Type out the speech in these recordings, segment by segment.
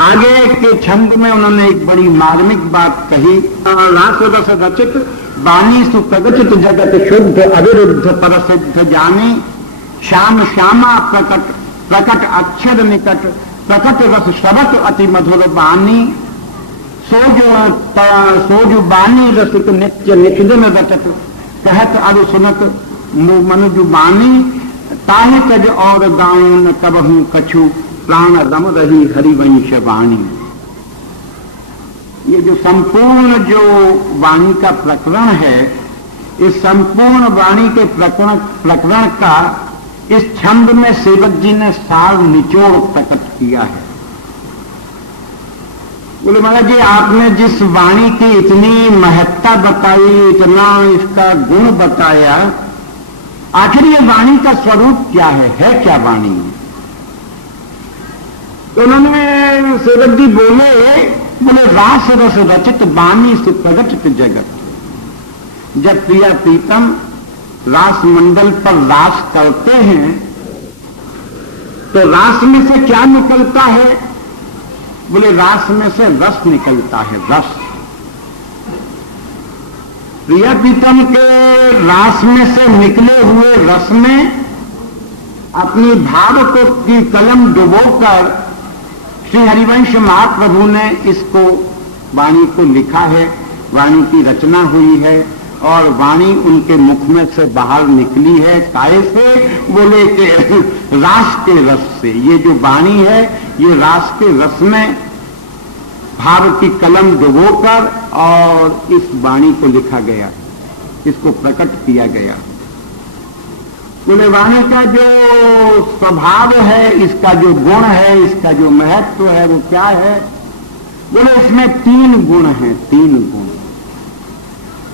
आगे के छंद में उन्होंने एक बड़ी मार्मिक बात कही। रास रस रचित वाणी सुप्रगचित जगत शुद्ध अविरुद्ध परसिद्ध जाने श्याम श्यामा प्रकट प्रकट अक्षर निकट प्रकट रस शबत अति मधुर वाणी सोजु बानी रसिक नित्य निखिदन रटत कहत अरु सुनत मनुजु बानी ताहि तज और गाऊं न कबहू कछु प्राण रम रही हरिवंश वाणी। ये जो संपूर्ण जो वाणी का प्रकरण है, इस संपूर्ण वाणी के प्रकरण का इस छंद में सेवक जी ने सार निचोड़ प्रकट किया है। बोले महाराज जी, आपने जिस वाणी की इतनी महत्ता बताई, इतना इसका गुण बताया, आखिर ये वाणी का स्वरूप क्या है क्या वाणी? तो उन्होंने सेवक जी बोले रास रस रचित वाणी से प्रगटित जगत। जब प्रिया प्रीतम रास मंडल पर रास करते हैं तो रास में से क्या निकलता है? बोले रास में से रस निकलता है, रस। प्रिया प्रीतम के रास में से निकले हुए रस में अपनी भाव को की कलम डुबोकर श्री हरिवंश महाप्रभु ने इसको वाणी को लिखा है, वाणी की रचना हुई है और वाणी उनके मुख में से बाहर निकली है। काहे से? बोले कि रास के रस से। ये जो वाणी है ये रास के रस में भाव की कलम डुबोकर और इस वाणी को लिखा गया, इसको प्रकट किया गया। बोले वाणी का जो स्वभाव है, इसका जो गुण है, इसका जो महत्व है वो क्या है? बोले इसमें 3 गुण हैं, 3 गुण।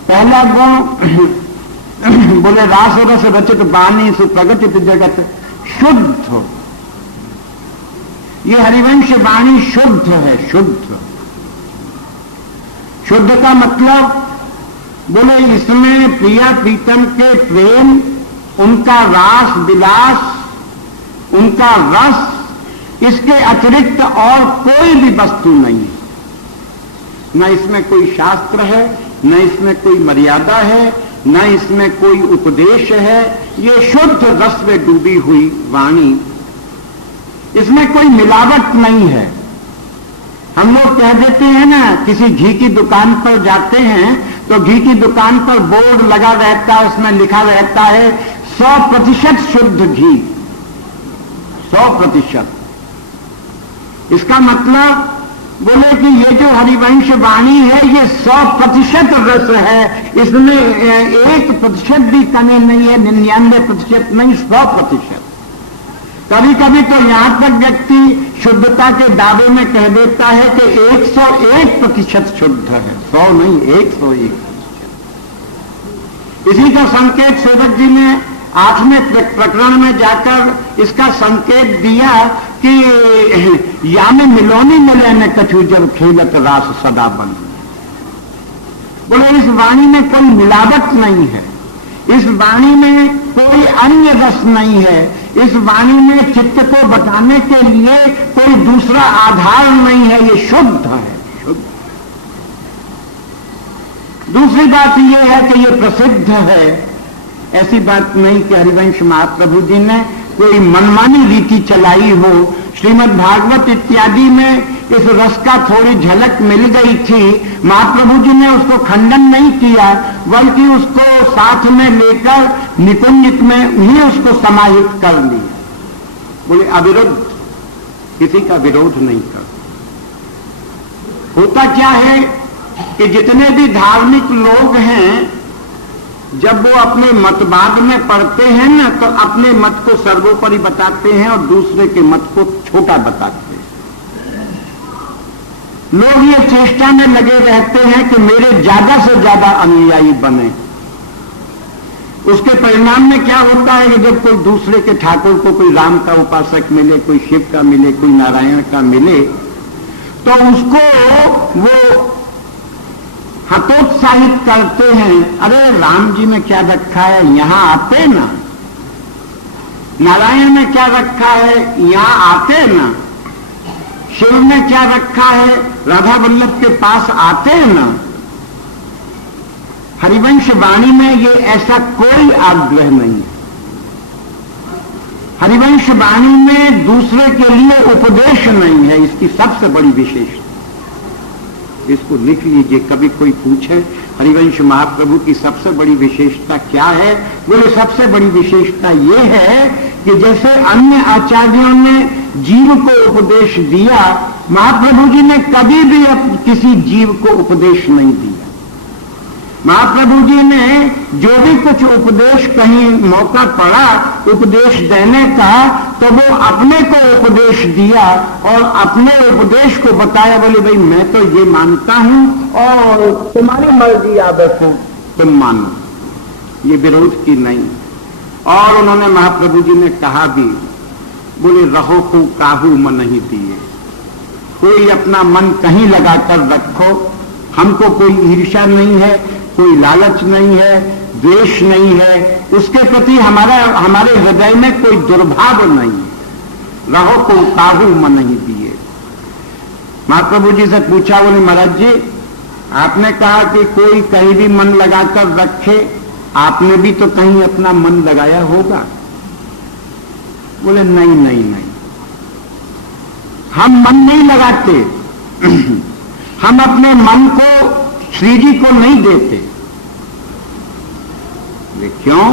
पहला गुण बोले रास रस रचित वाणी सुप्रगटित जगत शुद्ध। ये हरिवंश वाणी शुद्ध है, शुद्ध। शुद्ध का मतलब बोले इसमें प्रिया प्रीतम के प्रेम, उनका रास विलास, उनका रस, इसके अतिरिक्त और कोई भी वस्तु नहीं है। न इसमें कोई शास्त्र है, न इसमें कोई मर्यादा है, न इसमें कोई उपदेश है। ये शुद्ध रस में डूबी हुई वाणी, इसमें कोई मिलावट नहीं है। हम लोग कह देते हैं ना, किसी घी की दुकान पर जाते हैं तो घी की दुकान पर बोर्ड लगा रहता है, उसमें लिखा रहता है 100% शुद्ध घी, 100%। इसका मतलब बोले कि ये जो हरिवंश वाणी है ये 100% रस है, इसमें 1% भी कमी नहीं है, 99% नहीं, 100%। कभी कभी तो यहां तक व्यक्ति शुद्धता के दावे में कह देता है कि 101% शुद्ध है, 100 नहीं, 101%। इसी का संकेत सेवक जी ने 8वें प्रकरण में जाकर इसका संकेत दिया कि या में मिलोनी मिले न कछु जब खेलत रास सदा बन। बोले इस वाणी में कोई मिलावट नहीं है, इस वाणी में कोई अन्य रस नहीं है, इस वाणी में चित्त को बताने के लिए कोई दूसरा आधार नहीं है, ये शुद्ध है, शुद्ध। दूसरी बात यह है कि ये प्रसिद्ध है। ऐसी बात नहीं कि हरिवंश महाप्रभु जी ने कोई मनमानी रीति चलाई हो। श्रीमद् भागवत इत्यादि में इस रस का थोड़ी झलक मिल गई थी, महाप्रभु जी ने उसको खंडन नहीं किया, बल्कि उसको साथ में लेकर निकुंज में ही उसको समाहित कर लिया। बोले अविरुद्ध, किसी का विरोध नहीं कर। होता क्या है कि जितने भी धार्मिक लोग हैं, जब वो अपने मतवाद में पढ़ते हैं ना, तो अपने मत को सर्वोपरि बताते हैं और दूसरे के मत को छोटा बताते हैं। लोग ये चेष्टा में लगे रहते हैं कि मेरे ज्यादा से ज्यादा अनुयायी बने। उसके परिणाम में क्या होता है कि जब कोई दूसरे के ठाकुर को, कोई राम का उपासक मिले, कोई शिव का मिले, कोई नारायण का मिले, तो उसको वो हतोत्साहित करते हैं। अरे राम जी में क्या रखा है, यहां आते ना। नारायण में क्या रखा है, यहां आते ना। शिव ने क्या रखा है, राधा वल्लभ के पास आते हैं ना, हरिवंश वाणी में ये ऐसा कोई आग्रह नहीं है। हरिवंश वाणी में दूसरे के लिए उपदेश नहीं है, इसकी सबसे बड़ी विशेषता। इसको लिख लीजिए, कभी कोई पूछे हरिवंश महाप्रभु की सबसे बड़ी विशेषता क्या है, बोले सबसे बड़ी विशेषता ये है कि जैसे अन्य आचार्यों ने जीव को उपदेश दिया, महाप्रभु जी ने कभी भी किसी जीव को उपदेश नहीं दिया। महाप्रभु जी ने जो भी कुछ उपदेश, कहीं मौका पड़ा उपदेश देने का, तो वो अपने को उपदेश दिया और अपने उपदेश को बताया, बोले भाई मैं तो ये मानता हूं और तुम्हारी मर्जी आप बैठो, तुम मानो, ये विरोध की नहीं। और उन्होंने महाप्रभु जी ने कहा भी, बोले रहो को काहू मन नहीं दिए, कोई अपना मन कहीं लगाकर रखो, हमको कोई ईर्ष्या नहीं है, कोई लालच नहीं है, द्वेष नहीं है, उसके प्रति हमारे हृदय में कोई दुर्भाव नहीं है। रहो को काहू मन नहीं दिए। महाप्रभु जी से पूछा, बोले महाराज जी आपने कहा कि कोई कहीं भी मन लगाकर रखे, आपने भी तो कहीं अपना मन लगाया होगा। बोले नहीं नहीं नहीं, हम मन नहीं लगाते हम अपने मन को श्री जी को नहीं देते। क्यों?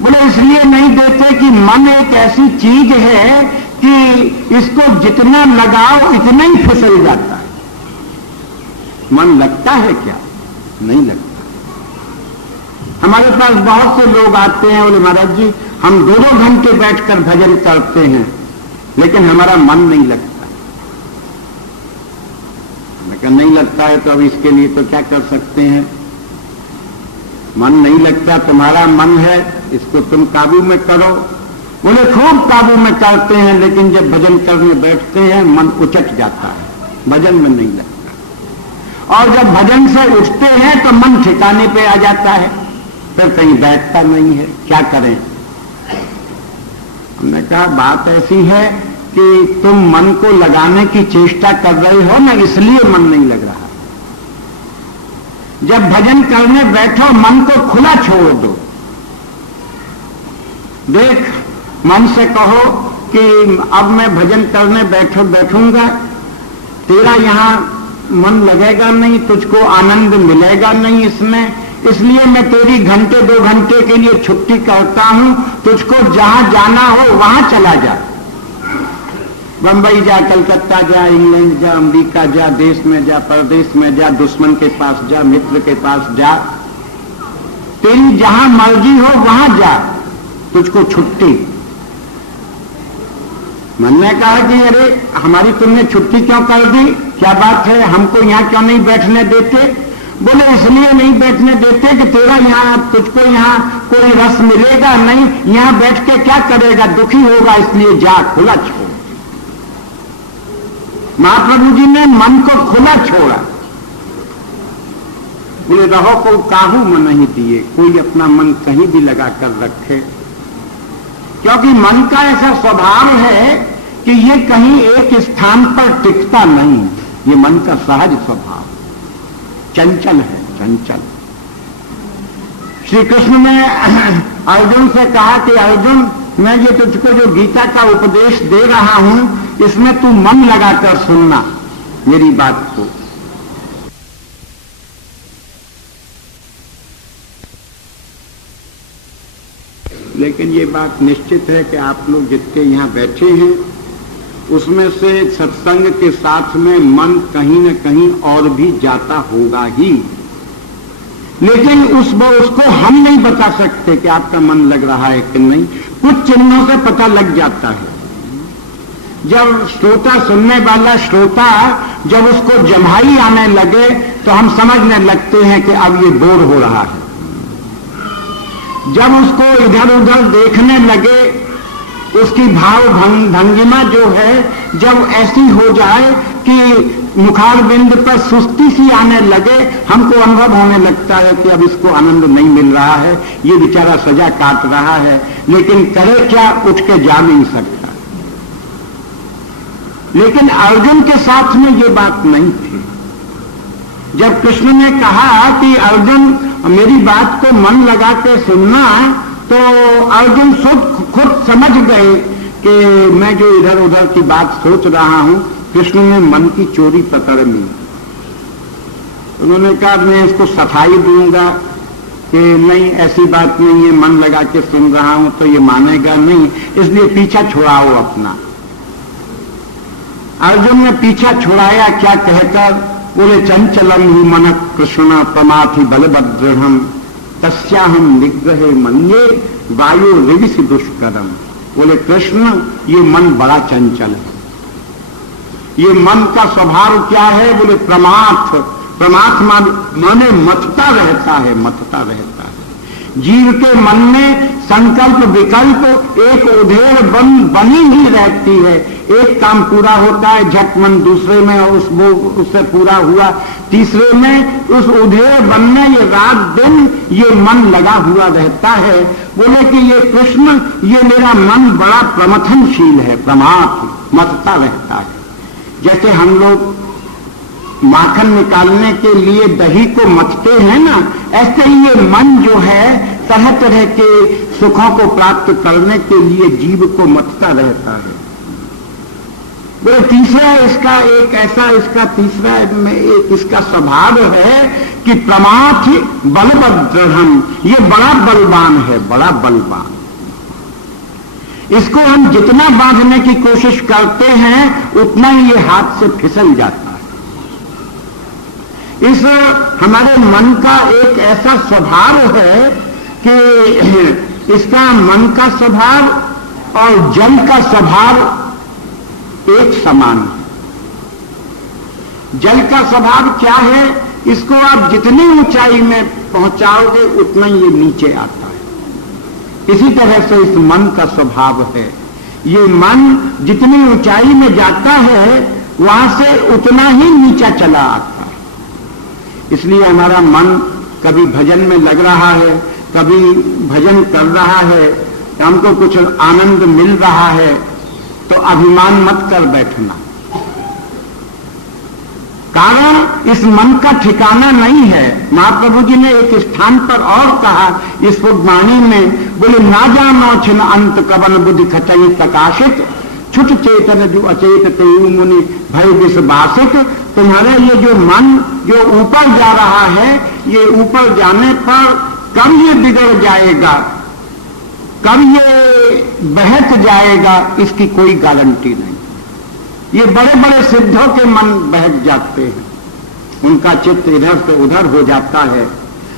बोले इसलिए नहीं देते कि मन एक ऐसी चीज है कि इसको जितना लगाओ इतना ही फिसल जाता है। मन लगता है क्या? नहीं लगता। हमारे पास बहुत से लोग आते हैं, बोले महाराज जी हम 2 घंटे बैठकर भजन करते हैं लेकिन हमारा मन नहीं लगता। मैं नहीं लगता है तो अब इसके लिए तो क्या कर सकते हैं? मन नहीं लगता, तुम्हारा मन है, इसको तुम काबू में करो। बोले खूब काबू में करते हैं, लेकिन जब भजन करने बैठते हैं मन उचट जाता है, भजन में नहीं लगता। और जब भजन से उठते हैं तो मन ठिकाने पे आ जाता है, फिर कहीं बैठता नहीं है। क्या करें? हमने कहा बात ऐसी है कि तुम मन को लगाने की चेष्टा कर रहे हो ना, इसलिए मन नहीं लग रहा। जब भजन करने बैठो मन को खुला छोड़ दो। देख, मन से कहो कि अब मैं भजन करने बैठूंगा, तेरा यहां मन लगेगा नहीं, तुझको आनंद मिलेगा नहीं इसमें, इसलिए मैं तेरी घंटे 2 घंटे के लिए छुट्टी करता हूं, तुझको जहां जाना हो वहां चला जा। बंबई जा, कलकत्ता जा, इंग्लैंड जा, अमेरिका जा, देश में जा, परदेश में जा, दुश्मन के पास जा, मित्र के पास जा, तेरी जहां मर्जी हो वहां जा, तुझको छुट्टी। मन ने कहा कि अरे हमारी तुमने छुट्टी क्यों कर दी, क्या बात है, हमको यहां क्यों नहीं बैठने देते? बोले इसलिए नहीं बैठने देते कि तेरा यहां, तुझको यहां कोई रस मिलेगा नहीं, यहां बैठ के क्या करेगा, दुखी होगा, इसलिए जा, खुला छोड़। महाप्रभु जी ने मन को खुला छोड़ा। बोले रहो को काहू मन नहीं दिए, कोई अपना मन कहीं भी लगा कर रखे, क्योंकि मन का ऐसा स्वभाव है कि ये कहीं एक स्थान पर टिकता नहीं। ये मन का सहज स्वभाव चंचल है, चंचल। श्री कृष्ण ने अर्जुन से कहा कि अर्जुन मैं ये तुझको जो गीता का उपदेश दे रहा हूं, इसमें तू मन लगाकर सुनना मेरी बात को। लेकिन ये बात निश्चित है कि आप लोग जितने यहां बैठे हैं उसमें से सत्संग के साथ में मन कहीं न कहीं और भी जाता होगा ही, लेकिन उसको हम नहीं बता सकते कि आपका मन लग रहा है कि नहीं। कुछ चिन्हों से पता लग जाता है। जब श्रोता, सुनने वाला श्रोता जब उसको जम्हाई आने लगे तो हम समझने लगते हैं कि अब ये बोर हो रहा है। जब उसको इधर उधर देखने लगे, उसकी भाव भंगिमा जो है जब ऐसी हो जाए कि मुखार बिंद पर सुस्ती सी आने लगे, हमको अनुभव होने लगता है कि अब इसको आनंद नहीं मिल रहा है, ये बेचारा सजा काट रहा है, लेकिन करे क्या, उठ के जा नहीं सकता। लेकिन अर्जुन के साथ में ये बात नहीं थी। जब कृष्ण ने कहा कि अर्जुन मेरी बात को मन लगा के सुनना है, तो अर्जुन खुद समझ गए कि मैं जो इधर उधर की बात सोच रहा हूं, कृष्ण ने मन की चोरी पकड़ ली। उन्होंने कहा मैं इसको सफाई दूंगा कि नहीं, ऐसी बात नहीं है, मन लगा के सुन रहा हूं तो ये मानेगा नहीं, इसलिए पीछा छुड़ाओ अपना। अर्जुन ने पीछा छुड़ाया, क्या कहकर? बोले चंचलम ही मन कृष्ण प्रमाथि बलभद्रहम तस्याहम निग्रहे मन्ये वायु रिविसि दुष्करम। बोले कृष्ण, ये मन बड़ा चंचल है। ये मन का स्वभाव क्या है? बोले प्रमाथ। प्रमाथ माने मथता रहता है, मथता रहता है। जीव के मन में संकल्प विकल्प एक उधेड़ बनी ही रहती है। एक काम पूरा होता है झट मन, दूसरे में उससे पूरा हुआ, तीसरे में उस उधेड़ बन में ये रात दिन ये मन लगा हुआ रहता है। बोले कि ये कृष्ण, ये मेरा मन बड़ा प्रमथनशील है, प्रमाथ, मथता रहता है। जैसे हम लोग माखन निकालने के लिए दही को मथते हैं ना, ऐसे ही ये मन जो है तरह तरह के सुखों को प्राप्त करने के लिए जीव को मथता रहता है। बोले तीसरा इसका एक ऐसा, इसका तीसरा में एक इसका स्वभाव है कि प्रमाथ बलभद्रहम, ये बड़ा बलवान है, बड़ा बलवान। इसको हम जितना बांधने की कोशिश करते हैं उतना ही ये हाथ से फिसल जाता है। इस हमारे मन का एक ऐसा स्वभाव है कि इसका मन का स्वभाव और जल का स्वभाव एक समान है। जल का स्वभाव क्या है? इसको आप जितनी ऊंचाई में पहुंचाओगे उतना ही ये नीचे आता है। इसी तरह से इस मन का स्वभाव है। ये मन जितनी ऊंचाई में जाता है वहां से उतना ही नीचा चला आता है। इसलिए हमारा मन कभी भजन में लग रहा है, कभी भजन कर रहा है, हमको कुछ आनंद मिल रहा है, तो अभिमान मत कर बैठना। कारण इस मन का ठिकाना नहीं है। महाप्रभु जी ने एक स्थान पर और कहा इस वाणी में, बोले ना जानो छिन अंत कवन बुद्धि खचई प्रकाशित छुट चेतन जो अचेत ते मुनि भय विषवासित। तुम्हारे ये जो मन जो ऊपर जा रहा है, ये ऊपर जाने पर कब ये बिगड़ जाएगा, कब ये बहक जाएगा, इसकी कोई गारंटी नहीं। ये बड़े बड़े सिद्धों के मन बहक जाते हैं, उनका चित्त इधर से उधर हो जाता है।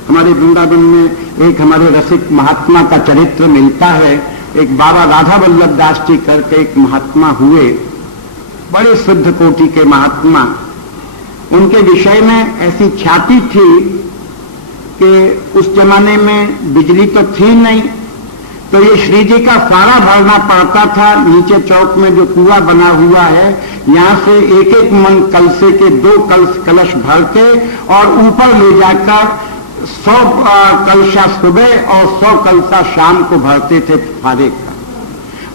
हमारे वृंदावन में एक हमारे रसिक महात्मा का चरित्र मिलता है। एक बाबा राधा वल्लभ दास जी करके एक महात्मा हुए, बड़े शुद्ध कोटि के महात्मा। उनके विषय में ऐसी ख्याति थी कि उस जमाने में बिजली तो थी नहीं, तो ये श्री जी का फारा भरना पड़ता था। नीचे चौक में जो कुआं बना हुआ है, यहां से एक एक मन कलसे के 2 कलश भर के और ऊपर ले जाकर 100 कलशा सुबह और 100 कलशा शाम को भरते थे फारे का।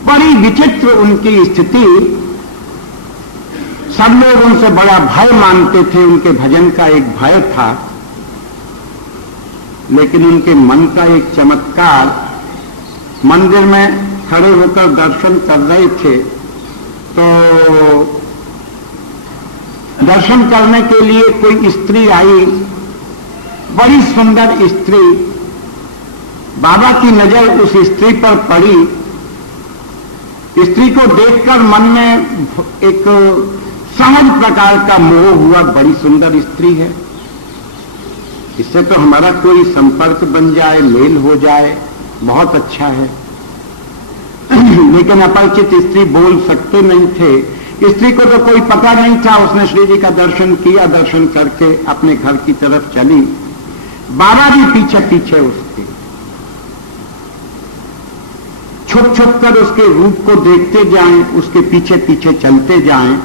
बड़ी विचित्र उनकी स्थिति। सब लोग उनसे बड़ा भय मानते थे, उनके भजन का एक भय था। लेकिन उनके मन का एक चमत्कार, मंदिर में खड़े होकर दर्शन कर रहे थे, तो दर्शन करने के लिए कोई स्त्री आई, बड़ी सुंदर स्त्री। बाबा की नजर उस स्त्री पर पड़ी। स्त्री को देखकर मन में एक सहज प्रकार का मोह हुआ, बड़ी सुंदर स्त्री है, इससे तो हमारा कोई संपर्क बन जाए, मेल हो जाए, बहुत अच्छा है। लेकिन अपरिचित स्त्री बोल सकते नहीं थे। स्त्री को तो कोई पता नहीं था। उसने श्री जी का दर्शन किया, दर्शन करके अपने घर की तरफ चली। बाबा भी पीछे पीछे उसके छुप छुप कर उसके रूप को देखते जाएं, उसके पीछे पीछे चलते जाएं।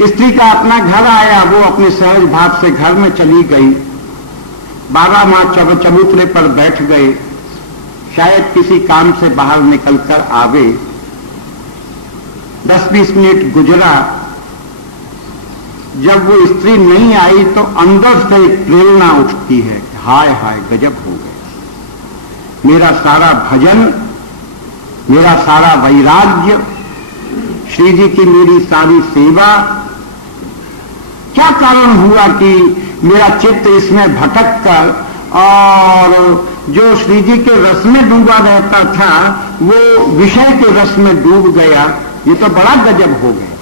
स्त्री का अपना घर आया, वो अपने सहज भाव से घर में चली गई। बाबा वहां चबूतरे पर बैठ गए, शायद किसी काम से बाहर निकलकर आवे। 10-20 मिनट गुजरा, जब वो स्त्री नहीं आई तो अंदर से एक प्रेरणा उठती है, हाय हाय गजब हो गया, मेरा सारा भजन, मेरा सारा वैराग्य, श्री जी की मेरी सारी सेवा, क्या कारण हुआ कि मेरा चित्त इसमें भटक कर और जो श्री जी के रस में डूबा रहता था वो विषय के रस में डूब गया। ये तो बड़ा गजब हो गया।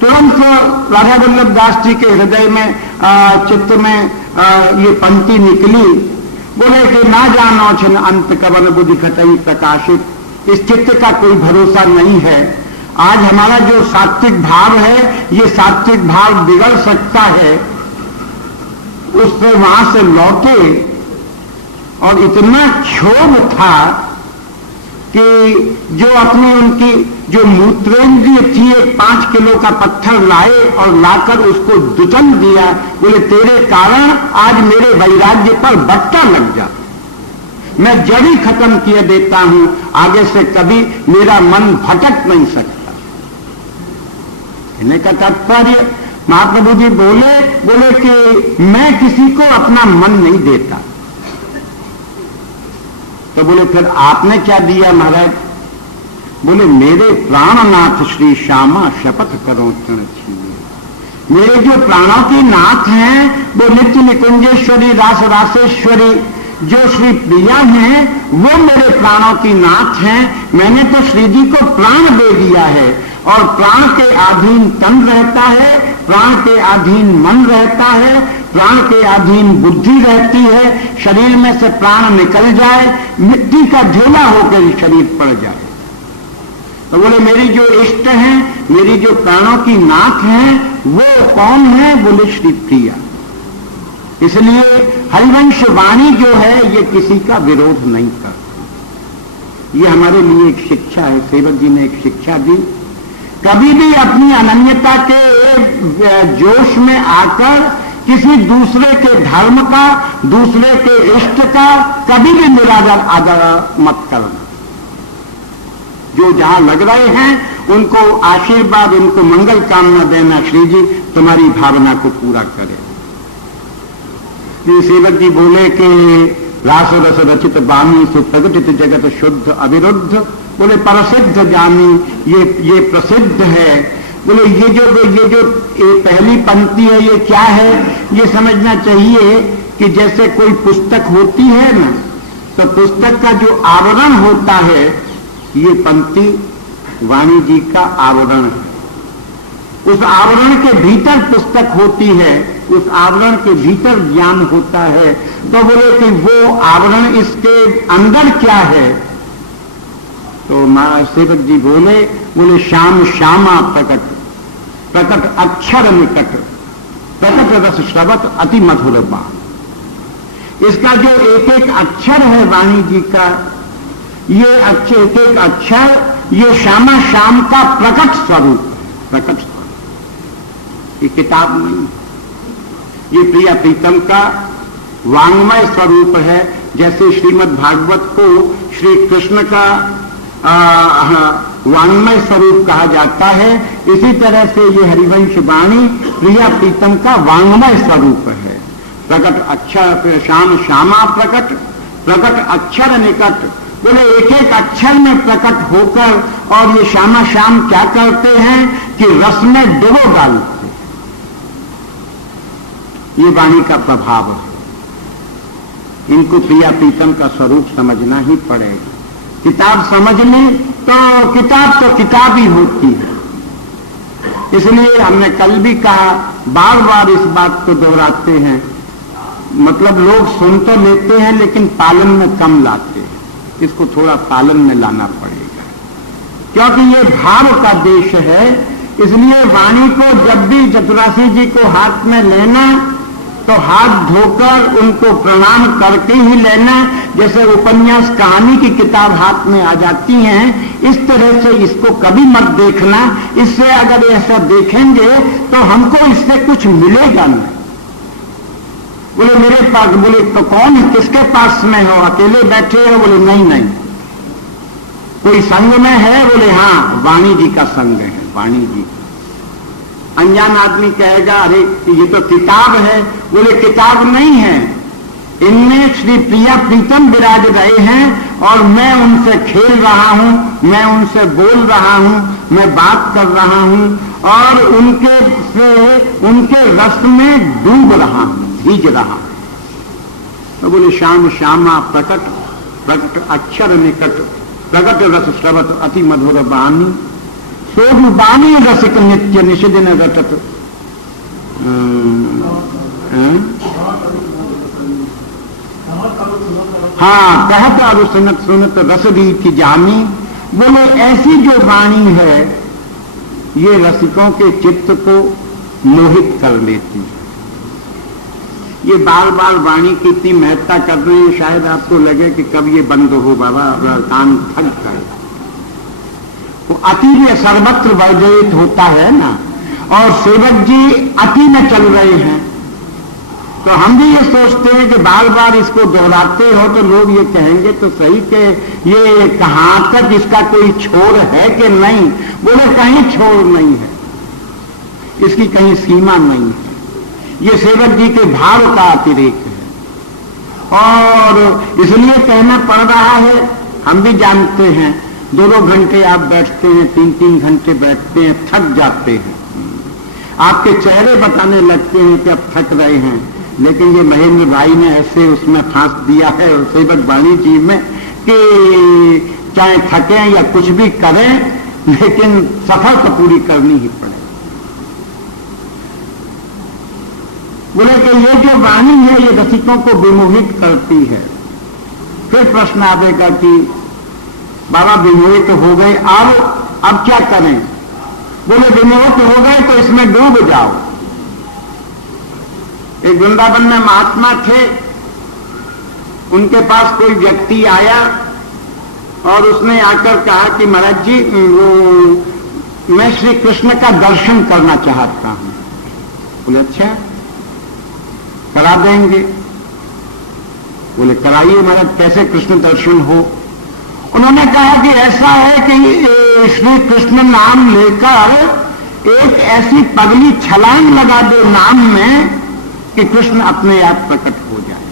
तुरंत राधा वल्लभ दास जी के हृदय में चित्त में ये पंक्ति निकली, बोले कि ना जानो छन अंत कवन बुद्धि खटई प्रकाशित, इस चित्त का कोई भरोसा नहीं है। आज हमारा जो सात्विक भाव है ये सात्विक भाव बिगड़ सकता है, उससे वहां से लौटे और इतना क्षोभ था कि जो अपनी उनकी जो मूत्रेंद्रिय थी, एक 5 किलो का पत्थर लाए और लाकर उसको दुचन दिया, बोले तेरे कारण आज मेरे वैराग्य पर बट्टा लग जा, मैं जड़ी खत्म किए देता हूं, आगे से कभी मेरा मन भटक नहीं सकता। कहने का तात्पर्य महाप्रभु जी बोले कि मैं किसी को अपना मन नहीं देता। तो बोले फिर आपने क्या दिया महाराज? बोले मेरे प्राणनाथ श्री श्यामा शपथ करो क्षण छीने। मेरे जो प्राणों की नाथ हैं वो नित्य निकुंजेश्वरी रास रासेश्वरी जो श्री प्रिया हैं वो मेरे प्राणों की नाथ हैं। मैंने तो श्री जी को प्राण दे दिया है और प्राण के अधीन तन रहता है, प्राण के अधीन मन रहता है, प्राण के अधीन बुद्धि रहती है। शरीर में से प्राण निकल जाए, मिट्टी का ढेला होकर शरीर पड़ जाए। तो बोले मेरी जो इष्ट हैं, मेरी जो प्राणों की नाथ हैं वो कौन है? बोले श्री प्रिया। इसलिए हरिवंश वाणी जो है ये किसी का विरोध नहीं करती। ये हमारे लिए एक शिक्षा है, सेवक जी ने एक शिक्षा दी। कभी भी अपनी अनन्यता के जोश में आकर किसी दूसरे के धर्म का, दूसरे के इष्ट का कभी भी निरादर आदर मत करना। जो जहां लग रहे हैं उनको आशीर्वाद, उनको मंगल कामना देना, श्री जी तुम्हारी भावना को पूरा करे। सेवक जी बोले कि रास रस रचित बामी सुप्रगटित जगत शुद्ध अविरुद्ध, बोले प्रसिद्ध जानी, ये प्रसिद्ध है। बोले ये जो पहली पंक्ति है ये क्या है? ये समझना चाहिए कि जैसे कोई पुस्तक होती है ना, तो पुस्तक का जो आवरण होता है ये पंक्ति वाणी जी का आवरण है। उस आवरण के भीतर पुस्तक होती है, उस आवरण के भीतर ज्ञान होता है। तो बोले कि वो आवरण इसके अंदर क्या है? तो सेवक जी बोले श्याम श्यामा प्रकट, प्रकट अक्षर निकट, प्रकट रस श्रवत अति मधुर बाण। इसका जो एक एक अक्षर है वाणी जी का, ये एक एक अक्षर ये श्यामा श्याम का प्रकट स्वरूप है, प्रकट स्वरूप। ये किताब नहीं, ये प्रिया प्रीतम का वांग्मय स्वरूप है। जैसे श्रीमद् भागवत को श्री कृष्ण का वांग्मय स्वरूप कहा जाता है, इसी तरह से ये हरिवंश वाणी प्रिया प्रीतम का वांग्मय स्वरूप है। प्रकट अक्षर श्याम श्यामा प्रकट, प्रकट अक्षर निकट। बोले एक एक अक्षर में प्रकट होकर और ये श्यामा श्याम क्या करते हैं कि रस में डुबो डालते। ये वाणी का प्रभाव है। इनको प्रिया प्रीतम का स्वरूप समझना ही पड़ेगा। किताब समझ लें तो किताब ही होती है। इसलिए हमने कल भी कहा, बार बार इस बात को दोहराते हैं, मतलब लोग सुन तो लेते हैं लेकिन पालन में कम लाते हैं। इसको थोड़ा पालन में लाना पड़ेगा, क्योंकि ये भाव का देश है। इसलिए वाणी को जब भी चतुरासी जी को हाथ में लेना तो हाथ धोकर उनको प्रणाम करके ही लेना। जैसे उपन्यास कहानी की किताब हाथ में आ जाती हैं, इस तरह से इसको कभी मत देखना। इससे अगर ऐसा देखेंगे तो हमको इससे कुछ मिलेगा नहीं। बोले मेरे पास, बोले तो कौन है, किसके पास में हो, अकेले बैठे हो? बोले नहीं नहीं, कोई संग में है? बोले हाँ, वाणी जी का संग है, वाणी जी। अनजान आदमी कहेगा अरे ये तो किताब है। बोले किताब नहीं है, इनमें श्री प्रिया प्रीतम विराज रहे हैं और मैं उनसे खेल रहा हूं, मैं उनसे बोल रहा हूं, मैं बात कर रहा हूं और उनके रस में डूब रहा हूं, भीज रहा हूं। तो बोले श्याम श्यामा प्रकट प्रकट अक्षर निकट, प्रकट रस श्रवत अति मधुर वाणी, सोम वाणी रसिक नित्य निषिदिन रटत। हाँ, कहत अरु सुनत सुनत रस की जानी। बोले ऐसी जो वाणी है ये रसिकों के चित्त को मोहित कर लेती है। ये बार बार वाणी की इतनी महत्ता कर रहे हैं, शायद आपको लगे कि कब ये बंद हो बाबा, कान थक गए। वो अति सर्वत्र वर्जित होता है ना, और सेवक जी अति में चल रहे हैं, तो हम भी ये सोचते हैं कि बार बार इसको दोहराते हो तो लोग ये कहेंगे तो सही कि ये कहां तक इसका कोई छोर है कि नहीं। बोले कहीं छोर नहीं है, इसकी कहीं सीमा नहीं है, ये सेवक जी के भाव का अतिरेक है। और इसलिए कहना पड़ रहा है, हम भी जानते हैं 2-2 घंटे आप बैठते हैं, 3-3 घंटे बैठते हैं, थक जाते हैं, आपके चेहरे बताने लगते हैं कि अब थक रहे हैं। लेकिन ये महेंद्र भाई ने ऐसे उसमें फांस दिया है सेवक वाणी जी में कि चाहे थकें या कुछ भी करें, लेकिन सफर तो पूरी करनी ही पड़े। बोले कि ये जो वाणी है ये रसिकों को विमोहित करती है। फिर प्रश्न आवेगा कि बाबा विमोहित हो गए, अब क्या करें? बोले विमोहित हो गए तो इसमें डूब जाओ। एक वृंदावन में महात्मा थे, उनके पास कोई व्यक्ति आया और उसने आकर कहा कि महाराज जी मैं श्री कृष्ण का दर्शन करना चाहता हूं। बोले अच्छा करा देंगे। बोले कराइए महाराज, कैसे कृष्ण दर्शन हो? उन्होंने कहा कि ऐसा है कि श्री कृष्ण नाम लेकर एक ऐसी पगली छलांग लगा दो नाम में कि कृष्ण अपने आप प्रकट हो जाए।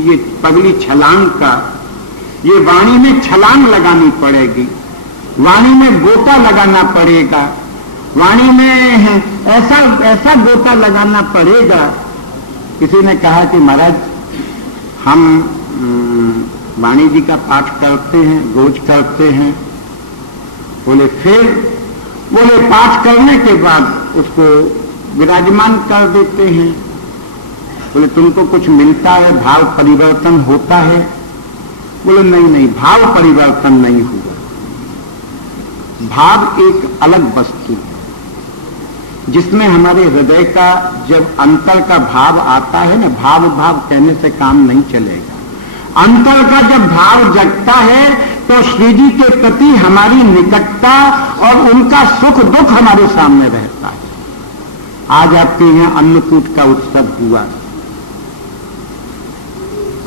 ये पगली छलांग का, ये वाणी में छलांग लगानी पड़ेगी, वाणी में गोता लगाना पड़ेगा, वाणी में ऐसा गोता लगाना पड़ेगा। किसी ने कहा कि महाराज हम वाणी जी का पाठ करते हैं, रोज करते हैं। बोले फिर? बोले पाठ करने के बाद उसको विराजमान कर देते हैं। बोले तुमको कुछ मिलता है, भाव परिवर्तन होता है? बोले नहीं, भाव परिवर्तन नहीं हुआ। भाव एक अलग वस्तु है जिसमें हमारे हृदय का जब अंतर का भाव आता है ना, भाव कहने से काम नहीं चलेगा। अंतर का जब भाव जगता है तो श्री जी के प्रति हमारी निकटता और उनका सुख दुख हमारे सामने रहता है। आज आपके यहाँ अन्नकूट का उत्सव हुआ,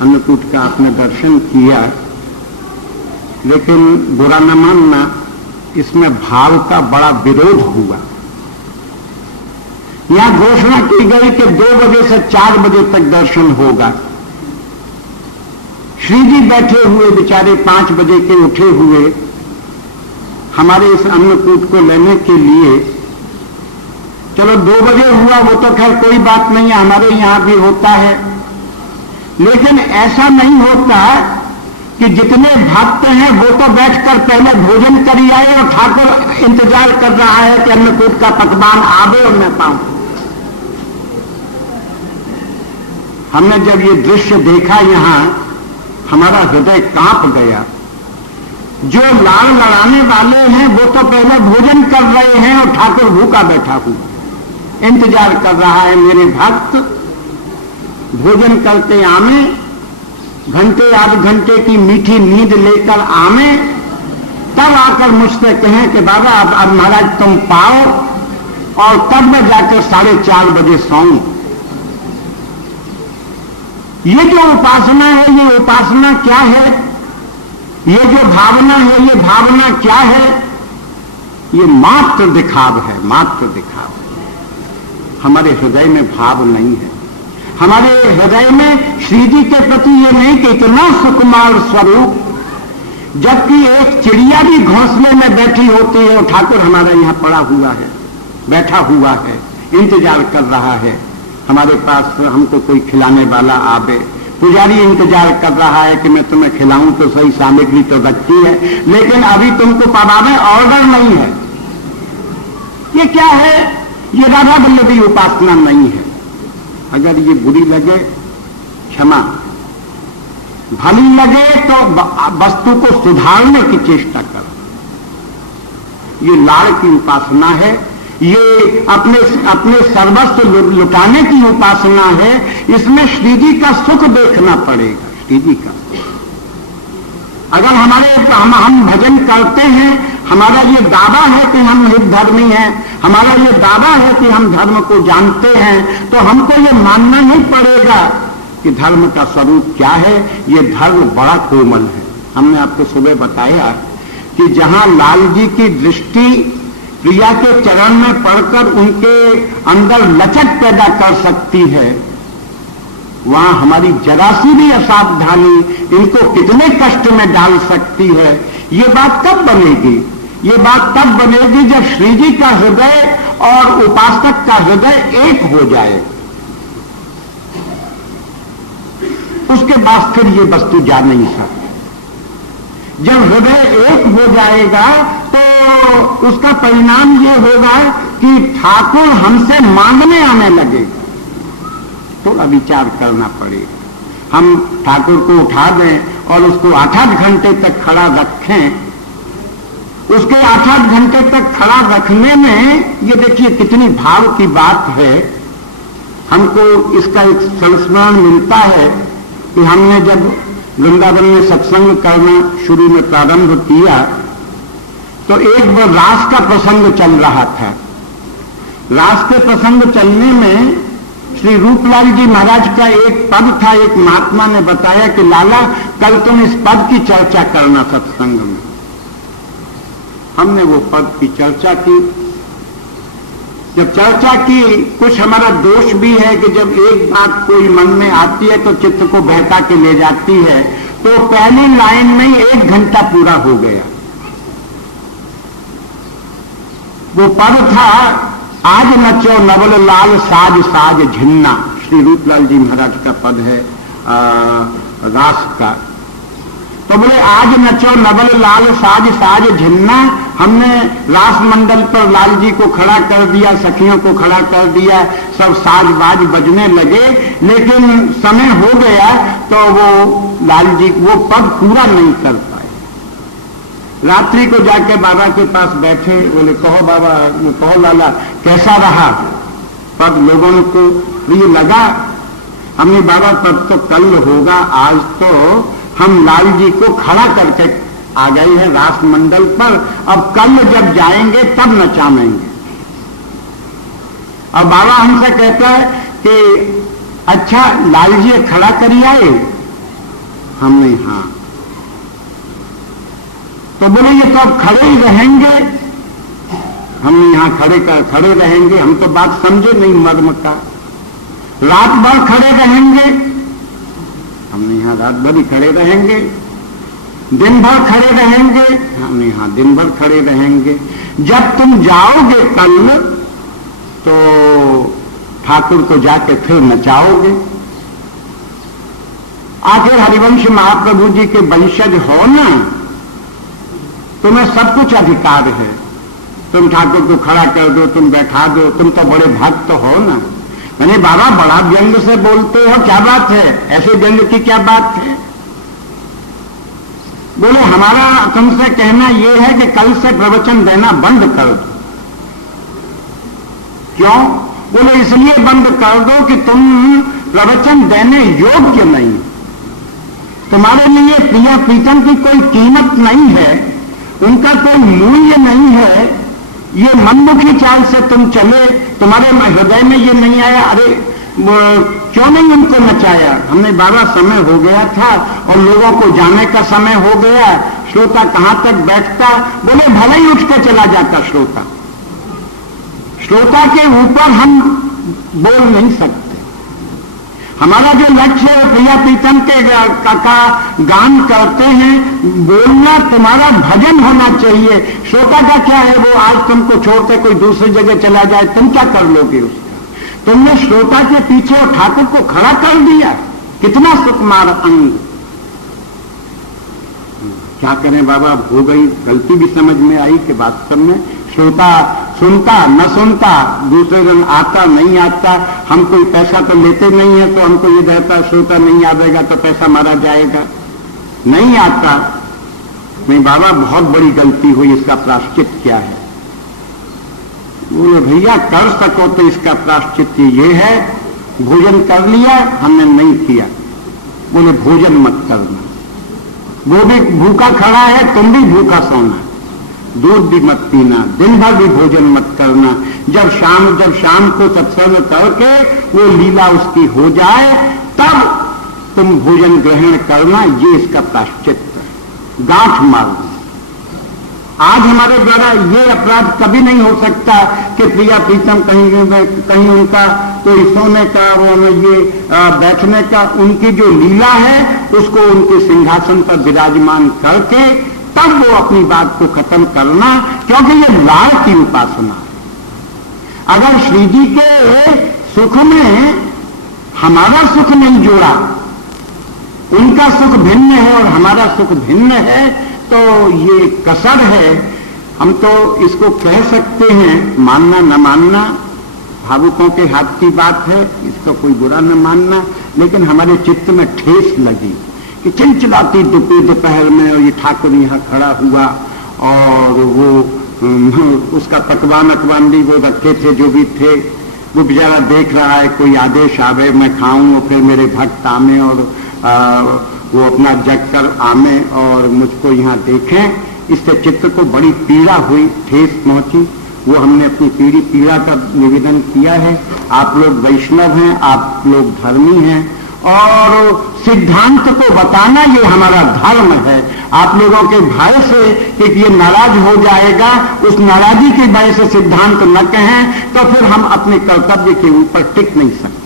अन्नकूट का आपने दर्शन किया, लेकिन बुरा न मानना, इसमें भाव का बड़ा विरोध हुआ। यहां घोषणा की गई कि 2 बजे से 4 बजे तक दर्शन होगा। श्री जी बैठे हुए बेचारे 5 बजे के उठे हुए हमारे इस अन्नकूट को लेने के लिए। चलो 2 बजे हुआ वो तो खैर कोई बात नहीं है, हमारे यहां भी होता है, लेकिन ऐसा नहीं होता कि जितने भक्त हैं वो तो बैठकर पहले भोजन करी आए और ठाकुर इंतजार कर रहा है कि अन्नकूट का पकवान आवे और मैं पाऊं। हमने जब ये दृश्य देखा यहां, हमारा हृदय कांप गया। जो लाड़ लड़ाने वाले हैं वो तो पहले भोजन कर रहे हैं और ठाकुर भूखा बैठा हुआ इंतजार कर रहा है मेरे भक्त भोजन करते आमे, घंटे आध घंटे की मीठी नींद लेकर आमे, तब आकर मुझसे कहें कि बाबा अब महाराज तुम पाओ, और तब मैं जाकर 4:30 बजे सोऊं। ये जो उपासना है, ये उपासना क्या है? ये जो भावना है, ये भावना क्या है? ये मात्र दिखाव है, मात्र दिखाव है। हमारे हृदय में भाव नहीं है। हमारे हृदय में श्री जी के प्रति ये नहीं कि इतना सुकुमार स्वरूप, जबकि एक चिड़िया भी घोंसले में बैठी होती है और ठाकुर हमारा यहां पड़ा हुआ है, बैठा हुआ है, इंतजार कर रहा है हमारे पास हमको कोई खिलाने वाला आवे। पुजारी इंतजार कर रहा है कि मैं तुम्हें खिलाऊं तो सही, सामग्री तो रखी है, लेकिन अभी तुमको पवावे ऑर्डर नहीं है। ये क्या है? ये राधा वल्लभी उपासना नहीं है। अगर ये बुरी लगे क्षमा, भली लगे तो वस्तु को सुधारने की चेष्टा करो। ये लाड़ की उपासना है, ये अपने सर्वस्व लुटाने की उपासना है। इसमें श्री जी का सुख देखना पड़ेगा, श्री जी का। अगर हम भजन करते हैं, हमारा ये दावा है कि हम हित धर्मी हैं, हमारा ये दावा है कि हम धर्म को जानते हैं, तो हमको ये मानना नहीं पड़ेगा कि धर्म का स्वरूप क्या है। ये धर्म बड़ा कोमल है। हमने आपको सुबह बताया कि जहां लाल जी की दृष्टि प्रिया के चरण में पड़कर उनके अंदर लचक पैदा कर सकती है, वहां हमारी जरा सी भी असावधानी इनको कितने कष्ट में डाल सकती है। ये बात कब बनेगी? ये बात तब बनेगी जब श्री जी का हृदय और उपासक का हृदय एक हो जाए। उसके बाद फिर ये वस्तु जा नहीं सकती। जब हृदय एक हो जाएगा तो उसका परिणाम ये होगा कि ठाकुर हमसे मांगने आने लगेगा। थोड़ा विचार करना पड़ेगा। हम ठाकुर को उठा दें और उसको 8-8 घंटे तक खड़ा रखें। उसके 8-8 घंटे तक खड़ा रखने में ये देखिए कितनी भाव की बात है। हमको इसका एक संस्मरण मिलता है कि हमने जब वृंदावन में सत्संग करना शुरू में प्रारंभ किया तो एक बार रास का प्रसंग चल रहा था। रास के प्रसंग चलने में श्री रूपलाल जी महाराज का एक पद था। एक महात्मा ने बताया कि लाला कल तुम इस पद की चर्चा करना सत्संग में। हमने वो पद की चर्चा की। जब चर्चा की, कुछ हमारा दोष भी है कि जब एक बात कोई मन में आती है तो चित्त को बहका के ले जाती है, तो पहली लाइन में ही 1 घंटा पूरा हो गया। वो पद था, आज नचो नवल लाल साज साज झिन्ना। श्री रूपलाल जी महाराज का पद है रास का। तो बोले आज नचो नवल लाल साज साज झिन्ना। हमने रास मंडल पर लाल जी को खड़ा कर दिया, सखियों को खड़ा कर दिया, सब साज बाज बजने लगे, लेकिन समय हो गया तो वो लाल जी वो पद पूरा नहीं कर पाए। रात्रि को जाके बाबा के पास बैठे, बोले कहो बाबा, कहो लाला कैसा रहा पद? लोगों को ये लगा। हमने बाबा पद तो कल होगा, आज तो हम लाल जी को खड़ा करके आ गए हैं रास मंडल पर, अब कल जब जाएंगे तब नचाएंगे। और बाबा हमसे कहता है कि अच्छा लाल जी खड़ा करिए आए। हमने हाँ। तो बोले ये तो अब खड़े ही रहेंगे। हम यहां खड़े रहेंगे। हम तो बात समझे नहीं मर्म का। रात भर खड़े रहेंगे। हमने यहां रात भर ही खड़े रहेंगे। दिन भर खड़े रहेंगे। हमने यहां दिन भर खड़े रहेंगे। जब तुम जाओगे कल तो ठाकुर को जाके फिर नचाओगे। आखिर हरिवंश महाप्रभु जी के वंशज हो ना, तुम्हें सब कुछ अधिकार है। तुम ठाकुर को खड़ा कर दो, तुम बैठा दो, तुम तो बड़े भक्त हो ना। मैंने बाबा बड़ा व्यंग से बोलते हो, क्या बात है? ऐसे व्यंग की क्या बात है? बोले हमारा तुमसे कहना यह है कि कल से प्रवचन देना बंद कर दो। क्यों? बोले इसलिए बंद कर दो कि तुम प्रवचन देने योग्य नहीं। तुम्हारे लिए प्रिया प्रीतम की कोई कीमत नहीं है, उनका कोई मूल्य नहीं है। ये मनमुखी चाल से तुम चले, तुम्हारे हृदय में ये नहीं आया, अरे क्यों नहीं उनको नचाया? हमने बाबा समय हो गया था और लोगों को जाने का समय हो गया, श्रोता कहां तक बैठता? बोले भले ही उठ के चला जाता श्रोता। श्रोता के ऊपर हम बोल नहीं सकते। हमारा जो लक्ष्य है प्रिया प्रीतम के का गान करते हैं, बोलना तुम्हारा भजन होना चाहिए। श्रोता का क्या है, वो आज तुमको छोड़कर कोई दूसरी जगह चला जाए, तुम क्या कर लोगे उसका? तुमने श्रोता के पीछे और ठाकुर को खड़ा कर दिया। कितना सुकुमार अंग। क्या करें बाबा, हो गई गलती भी समझ में आई कि वास्तव में श्रोता सुनता न सुनता, दूसरे दिन आता नहीं आता, हम कोई पैसा तो लेते नहीं है तो हमको ये रहता श्रोता नहीं आवेगा तो पैसा मारा जाएगा, नहीं आता। नहीं बाबा बहुत बड़ी गलती हुई, इसका प्रायश्चित क्या है? बोले भैया कर सको तो इसका प्रायश्चित ये है, भोजन कर लिया हमने नहीं किया, बोले भोजन मत करना, वो भी भूखा खड़ा है तुम भी भूखा सोना, दूध भी मत पीना, दिन भर भी भोजन मत करना। जब शाम को सत्संग करके वो लीला उसकी हो जाए तब तुम भोजन ग्रहण करना, ये इसका प्रायश्चित है। गांठ मारना। आज हमारे द्वारा ये अपराध कभी नहीं हो सकता कि प्रिया प्रीतम कहीं उनका कोई सोने का वो ये बैठने का, उनकी जो लीला है उसको उनके सिंहासन पर विराजमान करके तब वो अपनी बात को खत्म करना, क्योंकि ये लाड़ की उपासना है। अगर श्री जी के सुख में हमारा सुख नहीं जुड़ा, उनका सुख भिन्न है और हमारा सुख भिन्न है, तो ये कसर है। हम तो इसको कह सकते हैं, मानना न मानना भावुकों के हाथ की बात है, इसको कोई बुरा न मानना, लेकिन हमारे चित्त में ठेस लगी कि चिलचिलाती दोपहर में और ये ठाकुर यहाँ खड़ा हुआ और वो उसका पकवान अकवान भी वो रखे थे जो भी थे, वो बेचारा देख रहा है कोई आदेश आवे मैं खाऊं और फिर मेरे भक्त आमे और वो अपना जग कर आमे और मुझको यहाँ देखें। इससे चित्त को बड़ी पीड़ा हुई, ठेस पहुंची। वो हमने अपनी पीड़ा का निवेदन किया है। आप लोग वैष्णव हैं, आप लोग धर्मी हैं और सिद्धांत को बताना ये हमारा धर्म है। आप लोगों के भय से कि ये नाराज हो जाएगा, उस नाराजी के भय से सिद्धांत न कहें तो फिर हम अपने कर्तव्य के ऊपर टिक नहीं सकते।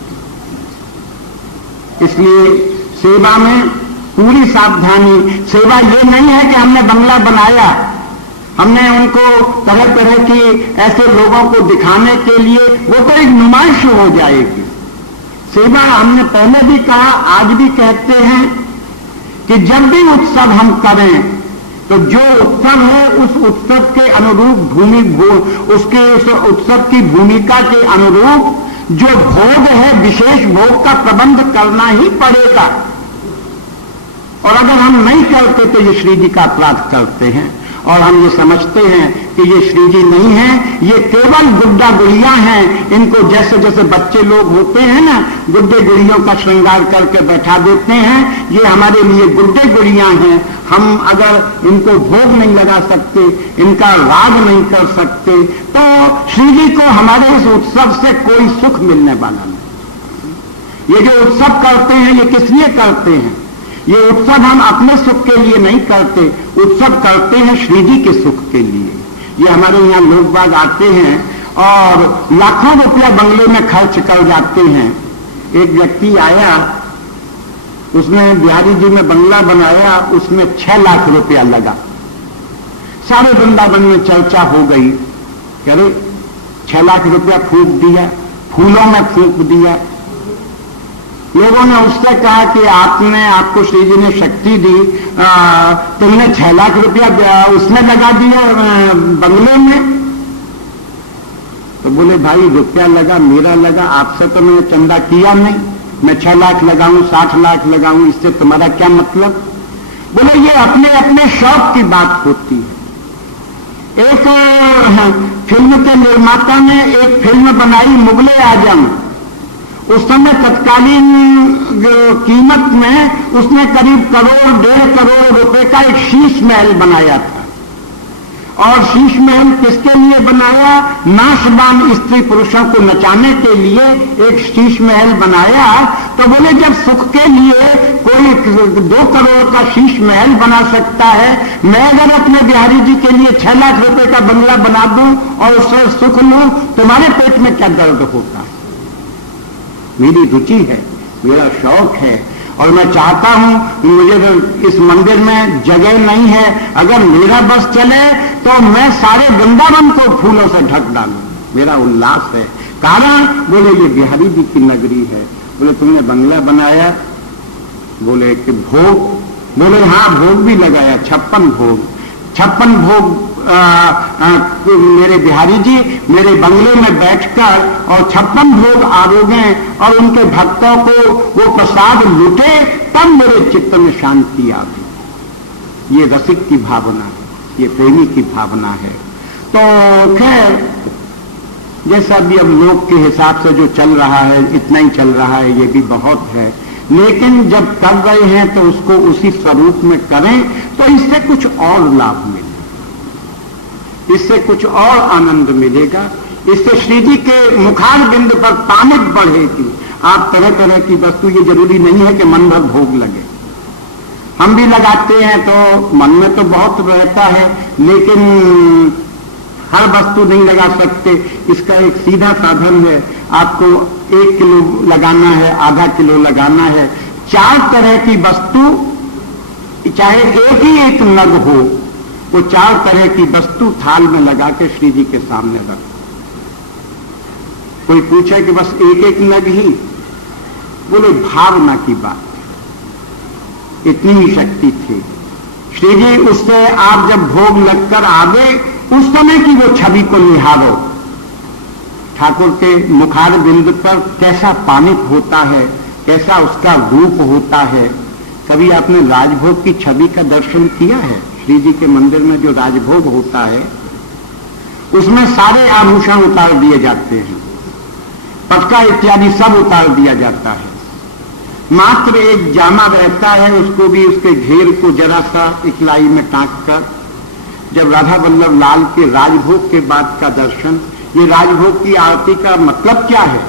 इसलिए सेवा में पूरी सावधानी। सेवा ये नहीं है कि हमने बंगला बनाया, हमने उनको तरह तरह की ऐसे लोगों को दिखाने के लिए, वो तो एक नुमाइश हो जाएगी। सेवा हमने पहले भी कहा, आज भी कहते हैं कि जब भी उत्सव हम करें तो जो उत्सव है उस उत्सव के अनुरूप उसके उस उत्सव की भूमिका के अनुरूप जो भोग है, विशेष भोग का प्रबंध करना ही पड़ेगा। और अगर हम नहीं करते तो ये श्री जी का अपराध करते हैं और हम ये समझते हैं कि ये श्री जी नहीं है, ये केवल गुड्डा गुड़िया हैं। इनको जैसे जैसे बच्चे लोग होते हैं ना, गुड्डे गुड़ियों का श्रृंगार करके बैठा देते हैं, ये हमारे लिए गुड्डे गुड़िया हैं। हम अगर इनको भोग नहीं लगा सकते, इनका राग नहीं कर सकते, तो श्री जी को हमारे इस उत्सव से कोई सुख मिलने वाला नहीं। ये जो उत्सव करते हैं ये किस लिए करते हैं? ये उत्सव हम अपने सुख के लिए नहीं करते, उत्सव करते हैं श्री जी के सुख के लिए। ये हमारे यहाँ लोग बाग आते हैं और लाखों रुपया बंगले में खर्च कर जाते हैं। एक व्यक्ति आया, उसने बिहारी जी में बंगला बनाया, उसमें 6 लाख रुपया लगा। सारे वृंदावन में चर्चा हो गई, कह रहे 6 लाख रुपया फूंक दिया, फूलों में फूंक दिया। लोगों ने उससे कहा कि आपको श्री जी ने शक्ति दी, तुमने 6 लाख रुपया उसमें लगा दिया बंगले में। तो बोले भाई रुपया लगा, मेरा लगा, आपसे तो मैंने चंदा किया नहीं, मैं 6 लाख लगाऊं 60 लाख लगाऊं, इससे तुम्हारा क्या मतलब? बोले ये अपने अपने शौक की बात होती है। एक फिल्म के निर्माता ने एक फिल्म बनाई मुगले आजम। उस समय तत्कालीन कीमत में उसने करीब 1.5 करोड़ रुपए का एक शीश महल बनाया था। और शीश महल किसके लिए बनाया? नाशवान स्त्री पुरुषों को नचाने के लिए एक शीश महल बनाया। तो बोले जब सुख के लिए कोई 2 करोड़ का शीश महल बना सकता है, मैं अगर अपने बिहारी जी के लिए 6 लाख रुपए का बंगला बना दूं और उससे सुख लूं, तुम्हारे पेट में क्या दर्द होता है? मेरी रुचि है, मेरा शौक है, और मैं चाहता हूं, मुझे इस मंदिर में जगह नहीं है, अगर मेरा बस चले तो मैं सारे वृंदावन को फूलों से ढक डालूं, मेरा उल्लास है। कारण बोले ये बिहारी जी की नगरी है। बोले तुमने बंगला बनाया? बोले कि भोग? बोले हाँ, भोग भी लगाया, 56 भोग। 56 भोग मेरे बिहारी जी मेरे बंगले में बैठकर और 56 भोग आरोगे और उनके भक्तों को वो प्रसाद लुटे, तब मेरे चित्त में शांति आ गई। ये रसिक की भावना है, ये प्रेमी की भावना है। तो खैर, जैसा भी अब लोग के हिसाब से जो चल रहा है, इतना ही चल रहा है, ये भी बहुत है। लेकिन जब कर रहे हैं तो उसको उसी स्वरूप में करें, तो इससे कुछ और लाभ मिलेगा, इससे कुछ और आनंद मिलेगा, इससे श्री जी के मुखार बिंद पर तामित बढ़ेगी। आप तरह तरह की वस्तु, ये जरूरी नहीं है कि मन भर भोग लगे, हम भी लगाते हैं तो मन में तो बहुत रहता है, लेकिन हर वस्तु नहीं लगा सकते। इसका एक सीधा साधन है, आपको 1 किलो लगाना है, आधा किलो लगाना है। 4 तरह की वस्तु, चाहे एक ही एक नग हो, वो 4 तरह की वस्तु थाल में लगा के श्री जी के सामने रखो। कोई पूछे कि बस एक एक नग ही? बोले भावना की बात, इतनी ही शक्ति थी। श्री जी उससे आप जब भोग लगकर आगे, उस समय की वो छवि को निहारो, ठाकुर के मुखार बिंद पर कैसा पानित होता है, कैसा उसका रूप होता है। कभी आपने राजभोग की छवि का दर्शन किया है? श्री जी के मंदिर में जो राजभोग होता है, उसमें सारे आभूषण उतार दिए जाते हैं, पटका इत्यादि सब उतार दिया जाता है, मात्र एक जामा रहता है, उसको भी उसके घेर को जरा सा इकलाई में टांक कर। जब राधा वल्लभ लाल के राजभोग के बाद का दर्शन, ये राजभोग की आरती का मतलब क्या है?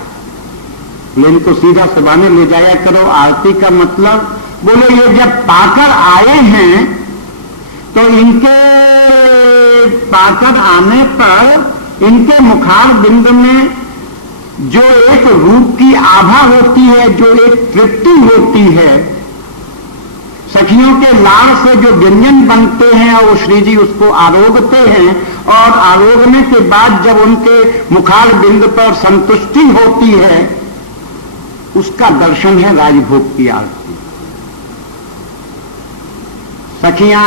बोले इनको सीधा सभाने ले जाया करो, आरती का मतलब। बोले ये जब पाकर आए हैं तो इनके पाकर आने पर इनके मुखार बिंद में जो एक रूप की आभा होती है, जो एक तृप्ति होती है, सखियों के लाड़ से जो व्यंजन बनते हैं और श्री जी उसको आरोगते हैं, और आरोगने के बाद जब उनके मुखार बिंद पर संतुष्टि होती है, उसका दर्शन है राजभोग की आरती। सखियां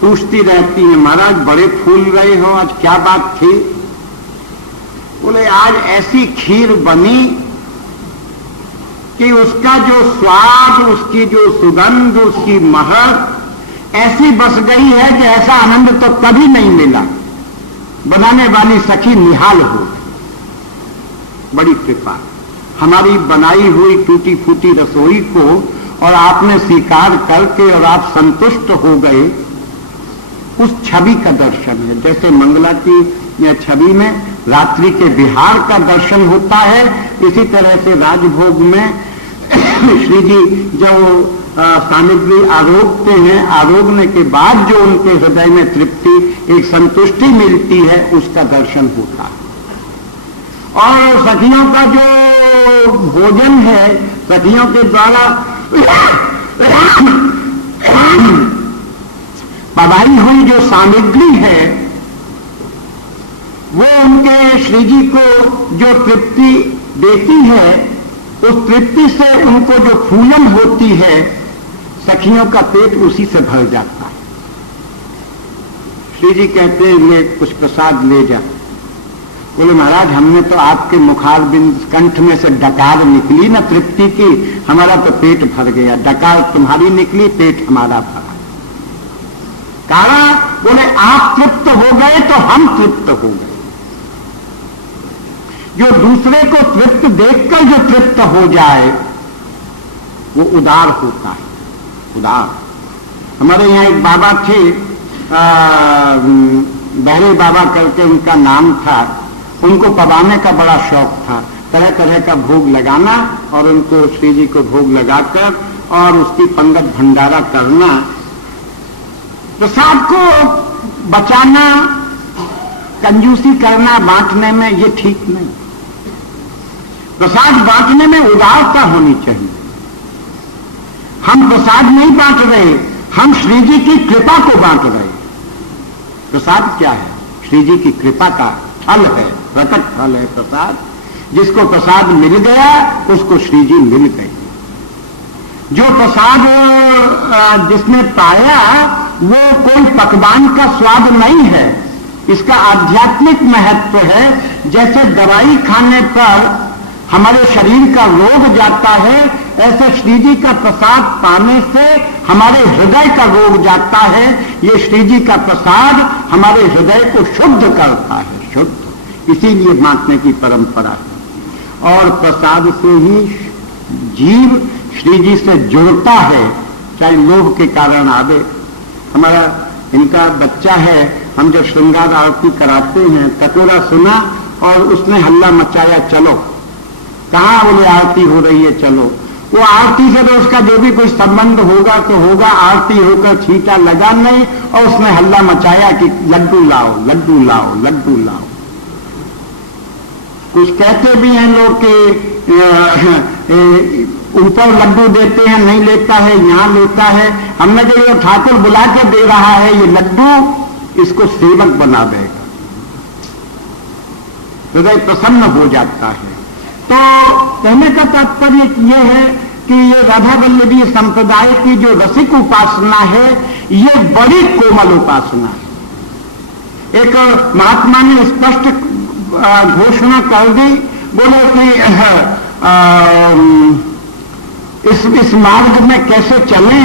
पूछती रहती हैं, महाराज बड़े फूल गए हो, आज क्या बात थी? बोले आज ऐसी खीर बनी कि उसका जो स्वाद, उसकी जो सुगंध, उसकी महक ऐसी बस गई है कि ऐसा आनंद तो कभी नहीं मिला। बनाने वाली सखी निहाल हो, बड़ी कृपा। हमारी बनाई हुई टूटी फूटी रसोई को और आपने स्वीकार करके और आप संतुष्ट हो गए, उस छवि का दर्शन है। जैसे मंगला की छवि में रात्रि के विहार का दर्शन होता है, इसी तरह से राजभोग में श्री जी जो सामग्री आरोगते हैं, आरोगने के बाद जो उनके हृदय में तृप्ति, एक संतुष्टि मिलती है, उसका दर्शन होता है। और सखियों का जो भोजन है, सखियों के द्वारा पढ़ाई हुई जो सामग्री है, वो उनके श्री जी को जो तृप्ति देती है, उस तृप्ति से उनको जो फूलन होती है, सखियों का पेट उसी से भर जाता है। श्री जी कहते हैं ले कुछ प्रसाद ले जा। बोले महाराज हमने तो आपके मुखार बिंद कंठ में से डकार निकली ना तृप्ति की, हमारा तो पेट भर गया। डकार तुम्हारी निकली, पेट हमारा भरा। कारण बोले आप तृप्त हो गए तो हम तृप्त हो गए। जो दूसरे को तृप्त देखकर जो तृप्त हो जाए, वो उदार होता है, उदार। हमारे यहाँ एक बाबा थे, बहरे बाबा करके उनका नाम था। उनको पवाने का बड़ा शौक था, तरह तरह का भोग लगाना और उनको श्री जी को भोग लगाकर और उसकी पंगत भंडारा करना, प्रसाद को बचाना, कंजूसी करना बांटने में, ये ठीक नहीं। प्रसाद बांटने में उदारता होनी चाहिए। हम प्रसाद नहीं बांट रहे, हम श्री जी की कृपा को बांट रहे। प्रसाद क्या है? श्री जी की कृपा का फल है, प्रकट फल है प्रसाद। जिसको प्रसाद मिल गया उसको श्री जी मिल गए। जो प्रसाद जिसने पाया वो कोई पकवान का स्वाद नहीं है, इसका आध्यात्मिक महत्व है। जैसे दवाई खाने पर हमारे शरीर का रोग जाता है, ऐसे श्री जी का प्रसाद पाने से हमारे हृदय का रोग जाता है। ये श्री जी का प्रसाद हमारे हृदय को शुद्ध करता है, शुद्ध। इसीलिए बांटने की परंपरा है। और प्रसाद से ही जीव श्री जी से जुड़ता है, चाहे लोभ के कारण आवे। हमारा इनका बच्चा है, हम जब श्रृंगार आरती कराते हैं, कटोरा सुना और उसने हल्ला मचाया, चलो। कहाँ? बोले आरती हो रही है, चलो। वो आरती से तो उसका जो भी कोई संबंध होगा तो होगा, आरती होकर छींटा लगा नहीं, और उसने हल्ला मचाया कि लड्डू लाओ, लड्डू लाओ, लड्डू लाओ। कुछ कहते भी हैं लोग कि ऊपर लड्डू देते हैं, नहीं लेता है, यहां लेता है। हमने जो ये ठाकुर बुला के दे रहा है ये लड्डू, इसको सेवक बना देगा, हृदय प्रसन्न हो जाता है। तो कहने का तात्पर्य ये है कि ये राधा वल्लभी संप्रदाय की जो रसिक उपासना है, ये बड़ी कोमल उपासना है। एक महात्मा ने स्पष्ट घोषणा कर दी, बोले कि इस मार्ग में कैसे चलें?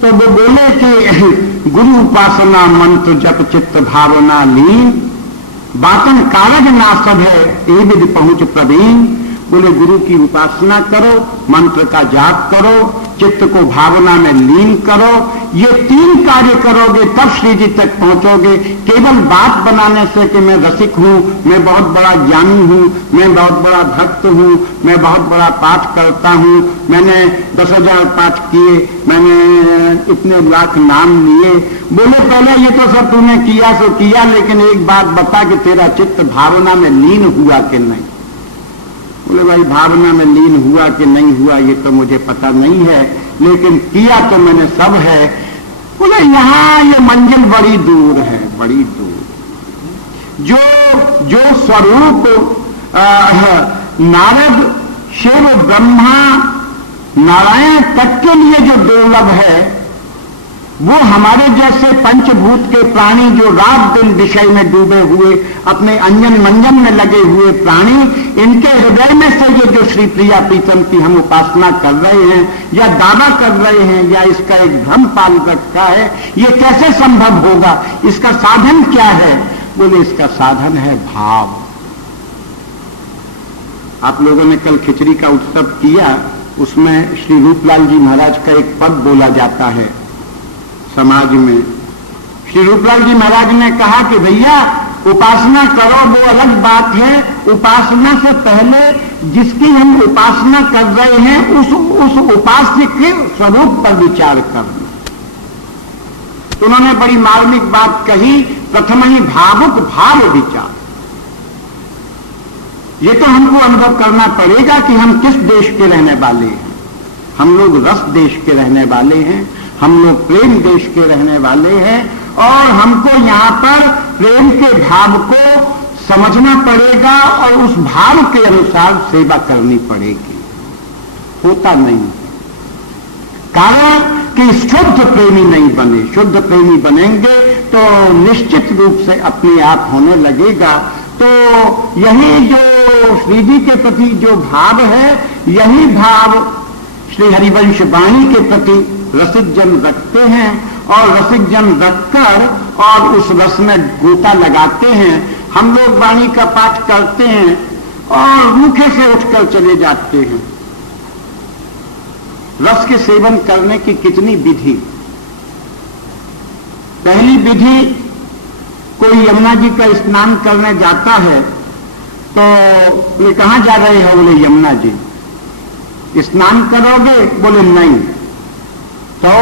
तो वो बोले कि गुरु उपासना मंत्र जप चित्त भावना लीन, बातन कारज ना सब है ए विधि पहुंच प्रवीण। बोले गुरु की उपासना करो, मंत्र का जाप करो, चित्त को भावना में लीन करो। ये तीन कार्य करोगे तब श्री जी तक पहुंचोगे। केवल बात बनाने से कि मैं रसिक हूं, मैं बहुत बड़ा ज्ञानी हूं, मैं बहुत बड़ा भक्त हूं, मैं बहुत बड़ा पाठ करता हूं, मैंने 10,000 पाठ किए, मैंने इतने लाख नाम लिए। बोले पहले ये तो सब तूने किया सो किया, लेकिन एक बात बता कि तेरा चित्त भावना में लीन हुआ कि नहीं? बोले भाई भावना में लीन हुआ कि नहीं हुआ ये तो मुझे पता नहीं है, लेकिन किया तो मैंने सब है। बोले यहां ये मंजिल बड़ी दूर है, बड़ी दूर। जो स्वरूप नारद शिव ब्रह्मा नारायण तक के लिए जो दुर्लभ है, वो हमारे जैसे पंचभूत के प्राणी जो रात दिन विषय में डूबे हुए, अपने अंजन मंजन में लगे हुए प्राणी, इनके हृदय में से ये जो श्री प्रिया प्रीतम की हम उपासना कर रहे हैं या दावा कर रहे हैं या इसका एक भ्रम पाल रखा है, ये कैसे संभव होगा? इसका साधन क्या है? बोले इसका साधन है भाव। आप लोगों ने कल खिचड़ी का उत्सव किया, उसमें श्री रूपलाल जी महाराज का एक पद बोला जाता है समाज में। श्री रूपलाल जी महाराज ने कहा कि भैया उपासना करो वो अलग बात है, उपासना से पहले जिसकी हम उपासना कर रहे हैं उस उपास्य के स्वरूप पर विचार करना। तो उन्होंने बड़ी मार्मिक बात कही, प्रथम ही भावुक भाव विचार। ये तो हमको अनुभव करना पड़ेगा कि हम किस देश के रहने वाले हैं। हम लोग रस देश के रहने वाले हैं, हम लोग प्रेम देश के रहने वाले हैं, और हमको यहां पर प्रेम के भाव को समझना पड़ेगा और उस भाव के अनुसार सेवा करनी पड़ेगी। होता नहीं, कारण कि शुद्ध प्रेमी नहीं बने। शुद्ध प्रेमी बनेंगे तो निश्चित रूप से अपने आप होने लगेगा। तो यही जो श्री जी के प्रति जो भाव है, यही भाव श्री हरिवंश वाणी के प्रति रसिक जन रखते हैं, और रसिक जन रखकर और उस रस में गोता लगाते हैं। हम लोग वाणी का पाठ करते हैं और मुखे से उठकर चले जाते हैं। रस के सेवन करने की कितनी विधि। पहली विधि, कोई यमुना जी का स्नान करने जाता है तो ये कहां जा रहे हो? बोले यमुना जी। स्नान करोगे? बोले नहीं। तो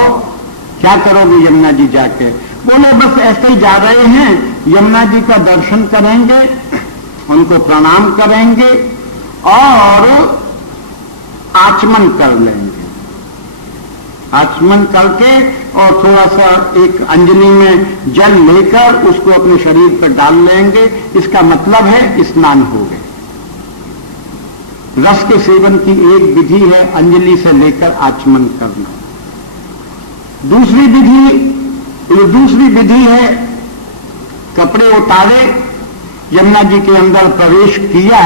क्या करोगे यमुना जी जाके? बोले बस ऐसे ही जा रहे हैं, यमुना जी का दर्शन करेंगे, उनको प्रणाम करेंगे और आचमन कर लेंगे। आचमन करके और थोड़ा सा एक अंजलि में जल लेकर उसको अपने शरीर पर डाल लेंगे। इसका मतलब है स्नान हो गए। रस के सेवन की एक विधि है अंजलि से लेकर आचमन करना। दूसरी विधि है कपड़े उतारे, यमुना जी के अंदर प्रवेश किया।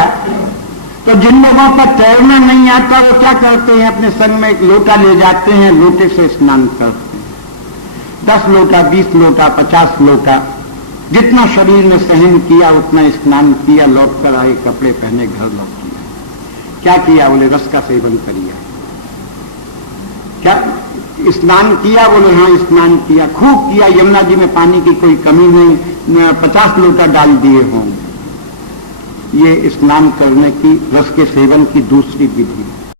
तो जिन लोगों का तैरना नहीं आता वो क्या करते हैं, अपने संग में एक लोटा ले जाते हैं, लोटे से स्नान करते हैं। 10 लोटा, 20 लोटा, 50 लोटा, जितना शरीर ने सहन किया उतना स्नान किया, लौट कर आए, कपड़े पहने, घर लौट किया। क्या किया? बोले रस का सेवन करिए। क्या स्नान किया? बोले हाँ स्नान किया, खूब किया। यमुना जी में पानी की कोई कमी नहीं, 50 लोटा डाल दिए होंगे। ये स्नान करने की, रस के सेवन की दूसरी विधि।